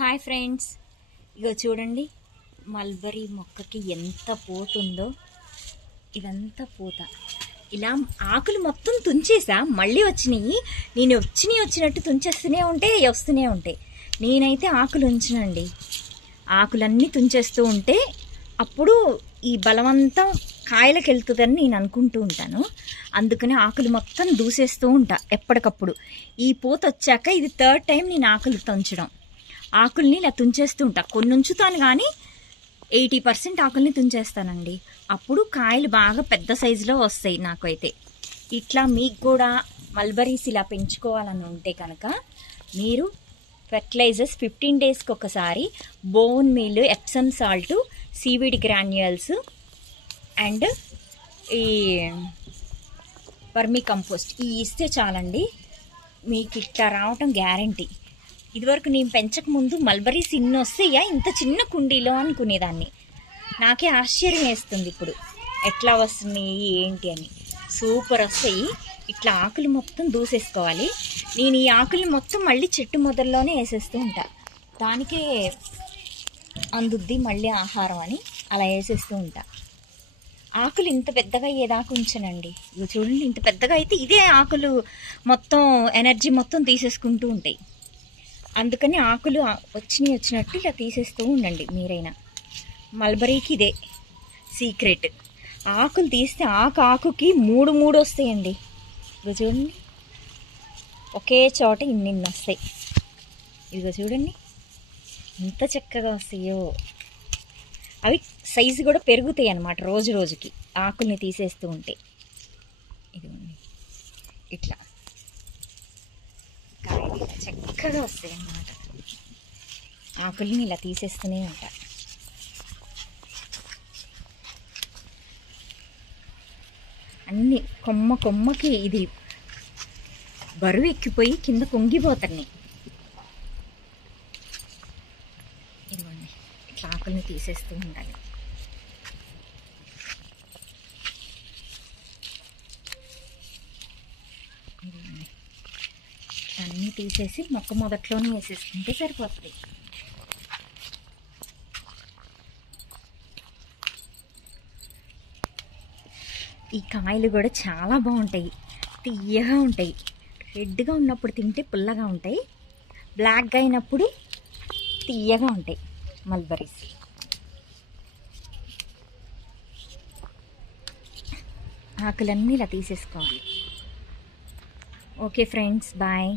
Hi friends, ఇగో చూడండి mulberry మొక్కకి ఎంత పోతుందో. ఇదంతా పూత. ఇలా ఆకులు మొత్తం తుంచేసా, మళ్ళీ వచ్చినాయి. నేను వచ్చినట్టు తుంచేస్తూనే వస్తూనే ఉంటాయి. నేనైతే ఆకులు ఉంచనండి, ఆకులన్నీ తుంచేస్తూ ఉంటే అప్పుడు ఈ బలవంతం కాయలకు వెళ్తుందని నేను అనుకుంటూ ఉంటాను. అందుకని ఆకులు మొత్తం దూసేస్తూ ఉంటా ఎప్పటికప్పుడు. ఈ పూత వచ్చాక ఇది థర్డ్ టైం నేను ఆకులు తుంచడం. ఆకుల్ని ఇలా తుంచేస్తూ ఉంటా. కొన్ని ఉంచుతాను కానీ 80% ఆకుల్ని తుంచేస్తానండి. అప్పుడు కాయలు బాగా పెద్ద సైజులో వస్తాయి. నాకైతే ఇట్లా మీకు కూడా మల్బరీస్ ఇలా పెంచుకోవాలని ఉంటే కనుక మీరు ఫెర్టిలైజర్స్ 15 డేస్కి ఒకసారి bone meal, Epsom salt, seaweed granules and ఈ వర్మీ కంపోస్ట్ ఇవి ఇస్తే చాలండి, మీకు ఇట్లా రావటం గ్యారంటీ. ఇదివరకు నేను పెంచక ముందు మల్బరీస్ ఇన్ని వస్తాయా ఇంత చిన్న కుండీలో అనుకునేదాన్ని. నాకే ఆశ్చర్యం వేస్తుంది ఇప్పుడు ఎట్లా వస్తున్నాయి ఏంటి అని. సూపర్ వస్తాయి. ఇట్లా ఆకులు మొత్తం దూసేసుకోవాలి. నేను ఈ ఆకులు మొత్తం మళ్ళీ చెట్టు మొదల్లోనే వేసేస్తూ ఉంటా. దానికే అందుద్ది మళ్ళీ ఆహారం అని అలా వేసేస్తూ ఉంటా. ఆకులు ఇంత పెద్దగా అయ్యేదాకా ఉంచనండి. ఇవి చూడండి, ఇంత పెద్దగా అయితే ఇదే ఆకులు మొత్తం ఎనర్జీ మొత్తం తీసేసుకుంటూ ఉంటాయి. అందుకని ఆకులు వచ్చినట్టు ఇలా తీసేస్తూ ఉండండి మీరైనా. మల్బరీకి ఇదే సీక్రెట్. ఆకులు తీస్తే ఆకుకి మూడు వస్తాయండి. ఇదిగో చూడండి, ఒకే చోట ఇన్ని వస్తాయి. ఇదిగో చూడండి ఎంత చక్కగా వస్తాయో. అవి సైజు కూడా పెరుగుతాయి అన్నమాట రోజు రోజుకి ఆకుల్ని తీసేస్తూ ఉంటే. ఇదిగోండి ఇట్లా కాయలు ఇలా చక్కగా వస్తాయి అన్నమాట. ఆకుల్ని ఇలా తీసేస్తూనే ఉంటా. అన్ని కొమ్మకి ఇది బరువు ఎక్కిపోయి కింద కుంగిపోతాయి. ఇదిగోండి ఇట్లా ఆకుల్ని తీసేస్తూ ఉండాలి. అన్నీ తీసేసి మొక్క మొదట్లోనే వేసేసుకుంటే సరిపోతుంది. ఈ కాయలు కూడా చాలా బాగుంటాయి, తీయగా ఉంటాయి. రెడ్గా ఉన్నప్పుడు తింటే పుల్లగా ఉంటాయి, బ్లాక్గా అయినప్పుడు తీయగా ఉంటాయి మల్బరీస్. ఆకులన్నీ ఇలా తీసేసుకోవాలి. Okay friends, bye.